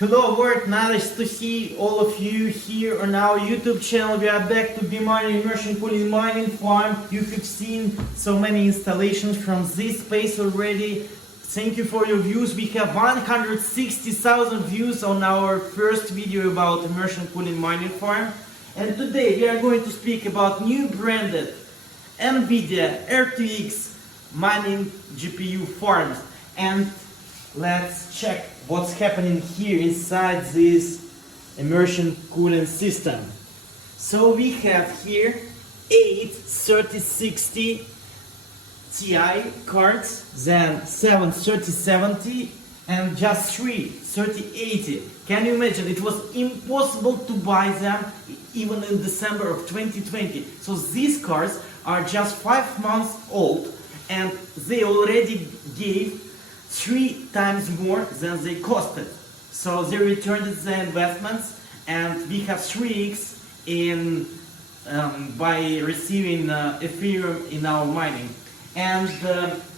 Hello world, nice to see all of you here on our YouTube channel. We are back to be mining immersion cooling mining farm. You have seen so many installations from this space already. Thank you for your views. We have 160,000 views on our first video about immersion cooling mining farm. And today we are going to speak about new branded NVIDIA RTX mining GPU farms. And let's check what's happening here inside this immersion cooling system. So we have here 8 3060 Ti cards, then 7 3070 and just 3 3080. Can you imagine? It was impossible to buy them even in December of 2020. So these cards are just 5 months old and they already gave 3 times more than they costed. So they returned their investments, and we have 3x in by receiving Ethereum in our mining. And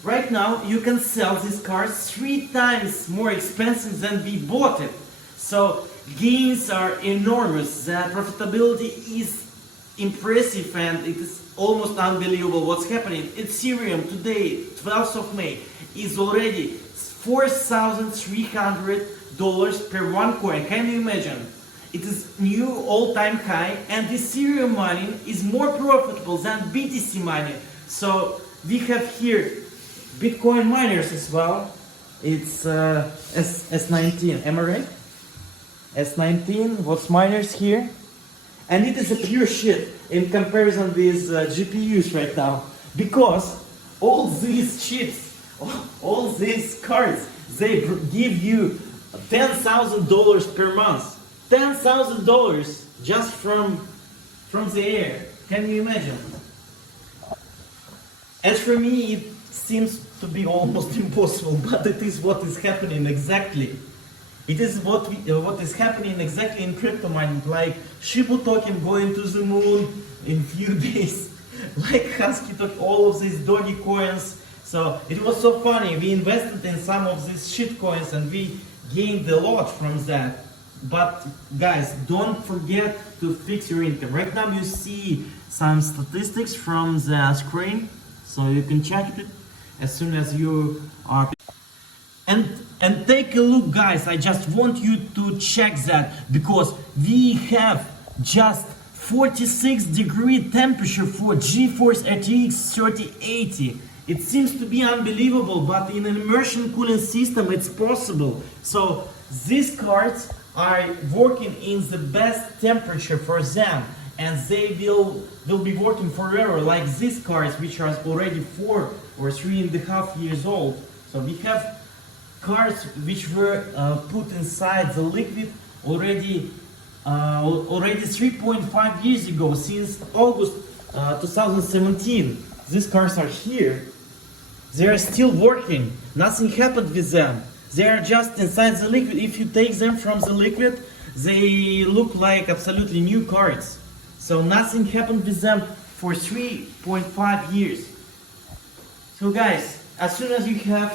right now you can sell these cars 3 times more expensive than we bought it. So gains are enormous. The profitability is impressive and it is almost unbelievable what's happening. Ethereum today, 12th of May, is already $4,300 per one coin. Can you imagine? It is new all-time high, and Ethereum mining is more profitable than BTC mining. So we have here Bitcoin miners as well. It's S19, am I right? S19, what's miners here? And it is a pure shit in comparison with GPUs right now, because all these chips, all these cards, they give you $10,000 per month. $10,000 just from the air. Can you imagine? As for me, it seems to be almost impossible, but it is what is happening exactly. It is what is happening exactly in crypto mining, like Shibu token going to the moon in few days, like Husky token, all of these Doge coins. So it was so funny. We invested in some of these shit coins and we gained a lot from that. But guys, don't forget to fix your income. Right now you see some statistics from the screen, so you can check it as soon as you are. And take a look, guys. I just want you to check that, because we have just 46-degree temperature for GeForce RTX 3080. It seems to be unbelievable, but in an immersion cooling system it's possible. So these cards are working in the best temperature for them, and they will be working forever, like these cards, which are already 4 or 3.5 years old. So we have cards which were put inside the liquid already 3.5 years ago, since August 2017. These cards are here. They are still working. Nothing happened with them. They are just inside the liquid. If you take them from the liquid, they look like absolutely new cards. So nothing happened with them for 3.5 years. So guys, as soon as you have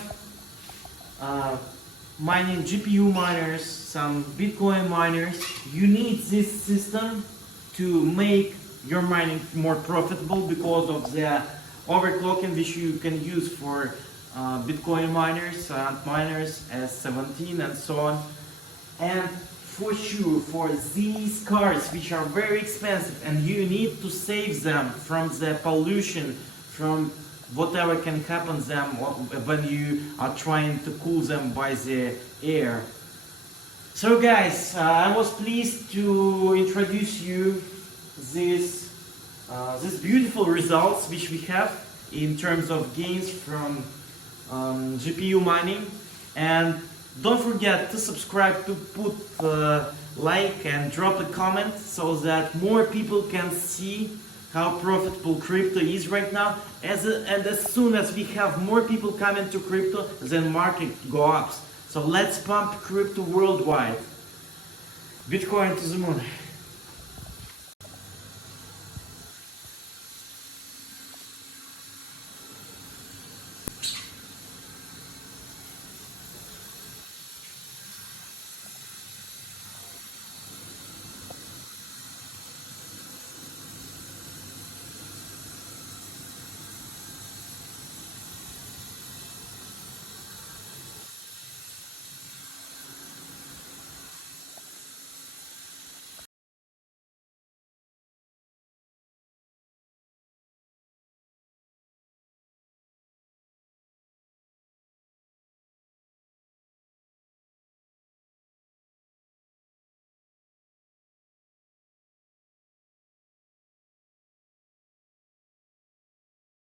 mining GPU miners, some Bitcoin miners, you need this system to make your mining more profitable because of the overclocking which you can use for Bitcoin miners and miners S17 and so on. And for sure, for these cards which are very expensive and you need to save them from the pollution, from whatever can happen to them when you are trying to cool them by the air. So guys, I was pleased to introduce you these beautiful results which we have in terms of gains from GPU mining. And don't forget to subscribe, to put like and drop a comment so that more people can see how profitable crypto is right now. And as soon as we have more people coming to crypto, then market go up. So let's pump crypto worldwide. Bitcoin to the moon.